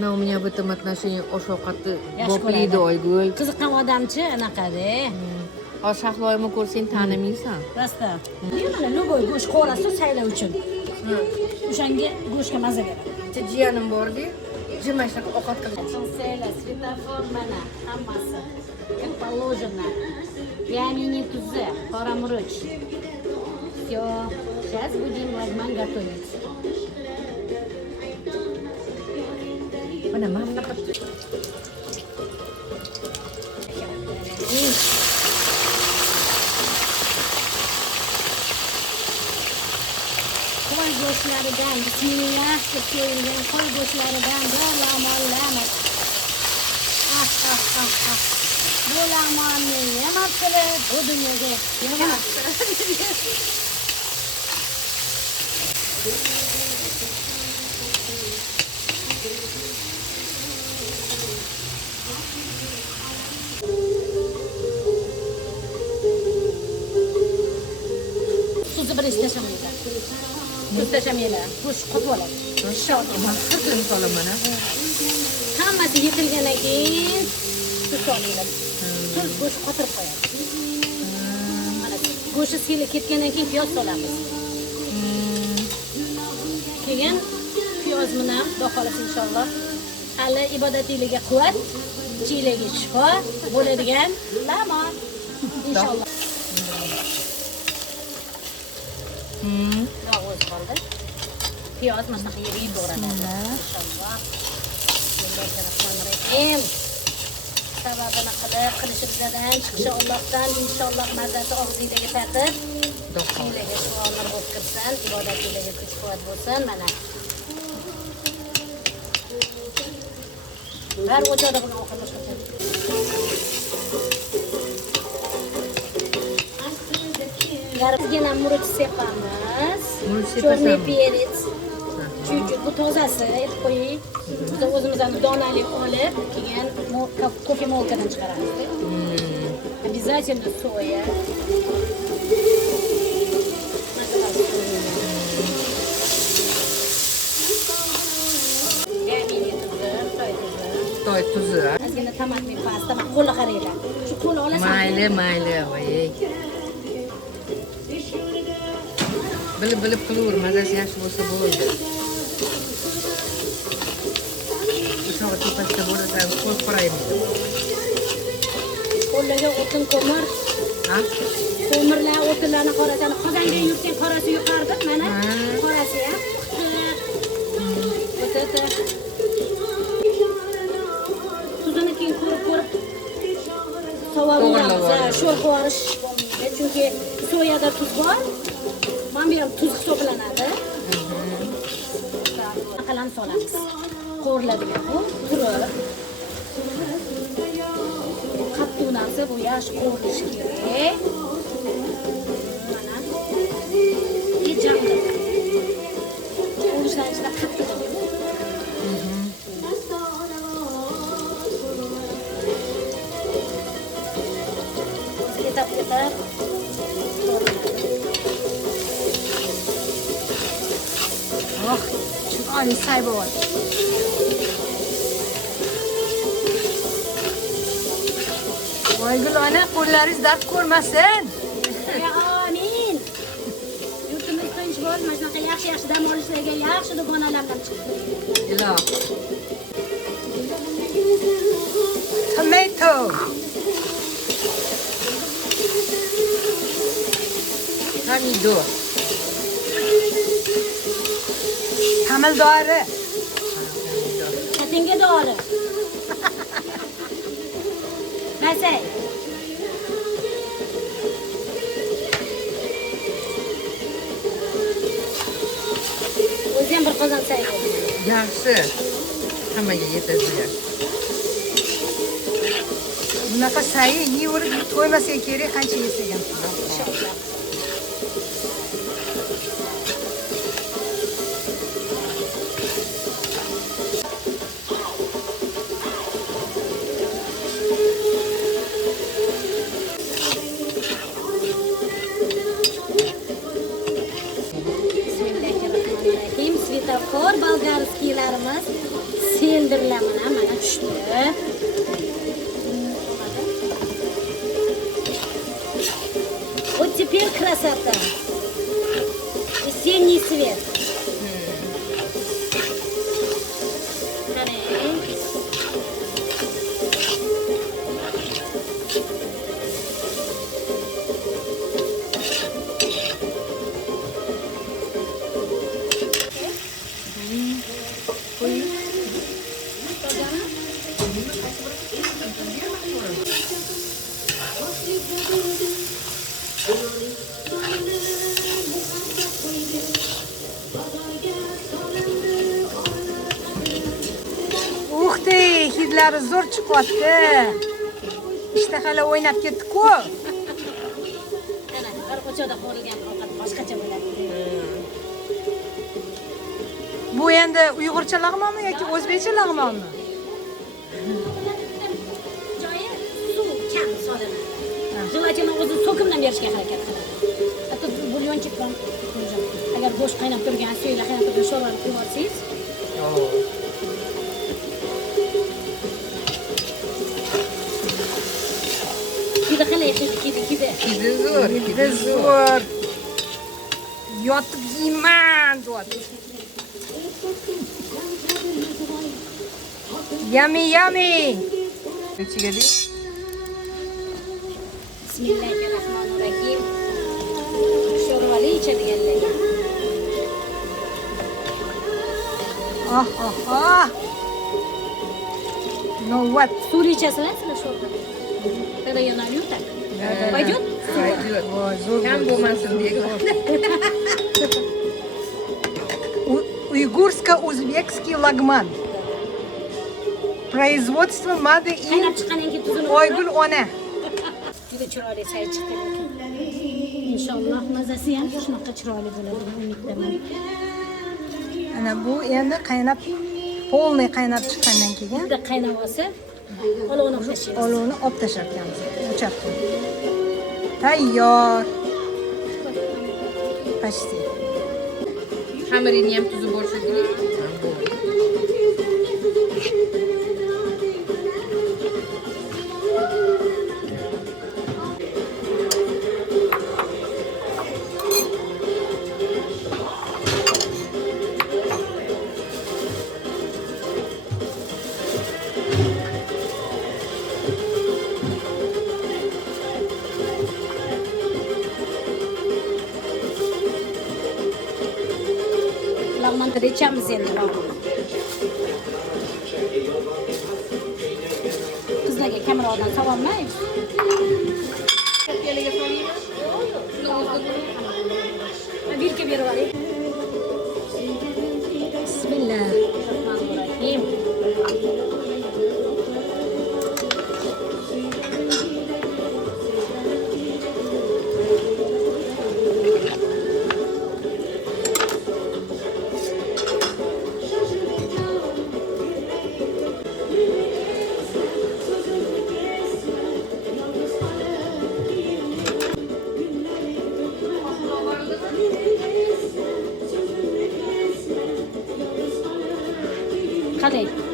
Ana у меня в этом отношении osh-ovqatni Yaxshi boqiydi ko'radi. Oygul. Qiziqqan odamchi anaqada. Hozir Shahloyimni ko'rsang tanimaysan. Rostda. Mana любой go'sht qo'rasi saylar uchun. O'shanga go'shtga maza beradi. Jiyanim bor-da, jima shunaqa ovqat qiladi. Saylar, svetofor mana hammasi. Как положено. Пиамини tuzi, qora murch. Всё. Сейчас будем возьмем готовить. Mana mana Qo'y go'shtlaridan bismillah deb qo'yilgan qo'y go'shtlaridan bir lamon. Bu lamonni yemabsizlar, bu dunyoga yemabsizlar. Tuzni bir istashamaydi. Istashamaydi. Go'sht qotib oladi. Sho'rma qirqini solaman ha. Hammasi yetilgandan keyin tuz solinglar. Tuz go'sht qotirib qo'yadi. Mana go'shti sili ketgandan keyin piyoz solamiz. Keyin piyoz bilan xudo xolasa inshaalloh hali ibodatingizga quvvat, ichingizga shifo bo'ladigan lamon inshaalloh. Yog' o'z qoldi. Piyoz mana shunaqa yerib bo'raladi inshaalloh. Bismillahirrohmanirrohim. Sababini qilishimizdan chiqishi Allohdan inshaalloh mazasi og'zingizga tatib, ichingizga shifolar bo'lib kirsin, ibodatingizga kuch-quvvat bo'lsin. Mana Var o'chada buni o'qimish qilsin. Yarımgina murch sepamiz. Черный перец. Chunki bu tozasi, aytib qo'ying. Biz o'zimizdan donali olib, keyin kofe molkadan chiqaramiz. Обязательно soya. Xitoy tuzi. Ozgina tomatli pasta, mana qo'lga qaranglar. Shu qo'lni olasan. Mayli, voy. Bilib qilaver, mazasi yaxshi bo'lsa bo'ldi. O'sha tepasida bo'lasan, qo'yib qoraymiz. Qo'llarga o'tin ko'mir. Ha? Ko'mirlar, o'tinlarni qorasini qozonga yursang qorasi yuqarida, mana qorasi ham. Tuzini keyin ko'rib sovuramiz. Sho'r qovurish bo'lmaydi, chunki soyada tuz bor. Mana bu ham tuz hisoblanadi. Qalam solamiz. Qo'riladigan bu turi. Qattiq narsa bu yaxshi qo'rilishi kerak. Mana. Ijamda. Qo'rishlar ichida qattiq. Ketap. Oh, chiroyli saybo. Oygul ona, qo'llaringiz dard ko'rmasin. Amin. Yurtimiz tinch bo'lsin, mana shunaqa yaxshi dam olishlarga yaxshi dugonalardan chiqdi. Ilo. Tomato. Pomidor. Tamildori. Chatinga dori. Nasay. O'zi ham bir qozon saydi. Yaxshi. Hammaga yetadi. Bunaqa sayi yeyverib to'ymasa kerak, qancha yesak ham. Inshaalloh. Svetofor bolgarskiylarimiz seldirlar Супер красота. Весенний свет. Qarang. hidlari zo'r chiqyapti. Ishtahalar o'ynab ketdi-ku. Ana, bir qo'chada qo'rilgan ovqat boshqacha bo'ladi. Bu endi Uyg'urcha lag'monmi yoki o'zbekcha lag'monmi? Joyi suv kam solinadi. Jelajini o'zi so'kimdan berishga harakat qiladi. Hatto bulyonchik ham qo'yacağım. Agar go'sht qaynab turgan, suylar qaynab turgan sho'rvani quyib olsangiz, Kida qalay kida. Hidi zo'r, Hidi zo'r. Yotib yeyman, deyapti. Yummy, yummy. Ichiga deng. Bismillahirrahmanirrahim. Sho'rvali ichadiganlar. No what? Suriy ichasizlar sizlar sho'rva? Тогда я налью так. Пойдет? Пойдет. Zo'r. Kam bo'lmasin degan. Уйгурско-узбекский лагман. Производство Made Qaynab in chiqqandan keyin tuzini Oygul ona. juda chiroyli say chiqdi. Inshaalloh mazasi ham shunaqa chiroyli bo'ladi deb umiddaman. Ana bu endi qaynab, polniy qaynab chiqqandan keyin Bitta qaynab olsa, olovni o'xshatishimiz. olovni olib tashlar ekanmiz. O'chab qo'yib. Tayyor. Почти. Xamirini ham tuzib borsa kerak. Lag'monda ichamiz endi. Qizlarga kamroqdan savolmaymiz. Kapiyalaga solingmi? Birga berib oling. Bismillahirrohmanirrohim. Qalay?